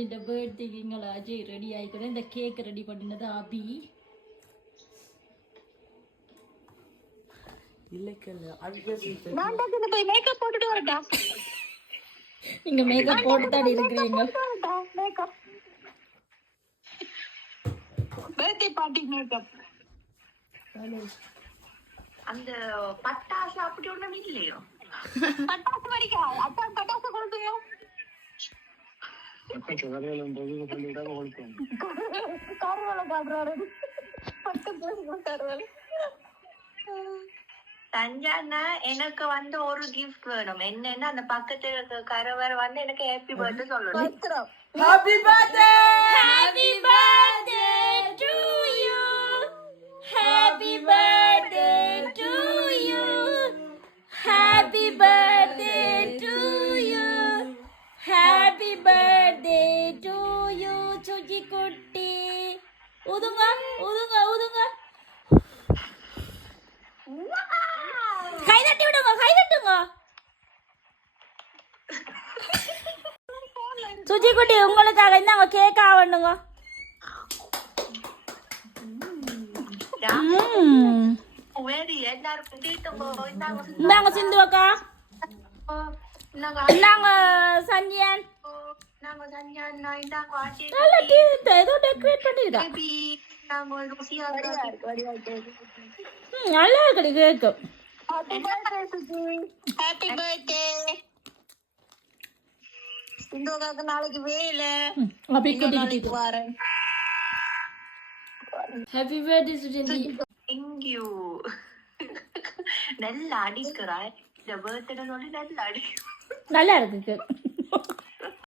இந்த பர்த்டேக்கு எங்களை அஜய் ரெடி ஆகிக்கிறேன். இந்த கேக் ரெடி பண்ணினது அபி. மேக்கப் போட்டுட்டு வரட்டா? நீங்க மேக்கப் போட்டு தான் இருக்கிறீங்க. Birthday party makeup. அந்த பட்டாசு அப்படி ஒண்ணும் இல்லையோ? பட்டாசு வரைக்கா? அட்டா பட்டாசு கொடுப்பீங்க? சஞ்சானா எனக்கு வந்து ஒரு கிஃப்ட் வேணும். என்னன்னா அந்த பக்கத்துல இருக்க கரவர் வந்து எனக்கு ஹாப்பி பர்த்டே சொல்லணும். Happy birthday, happy birthday to you, happy birthday to you, happy birthday to you, happy birthday to you. Suji குட்டி ஊதுங்க ஊதுங்க ஊதுங்க. கை தட்டி விடுங்க, கை தட்டுங்க. சுஜி குட்டி உங்களுக்காக இந்தாங்க கேக் ஆவணுங்க. இந்தாங்க சிந்து அக்கா, இந்தாங்க சஞ்சியன். நல்லா ஏதோ டெக்கரேட் பண்ணிருக்கா. நல்லா இருக்கு கேக்கு. Happy birthday. சிந்துக்காக்கு நாளைக்கு வேலை. நாளைக்கு வரேன். Happy birthday Suji. Thank you. நல்லா அடிக்கிறாய். இந்த பர்த்டே சொல்லி நல்லா அடிக்கிறேன். நல்லா இருக்கு கேக்.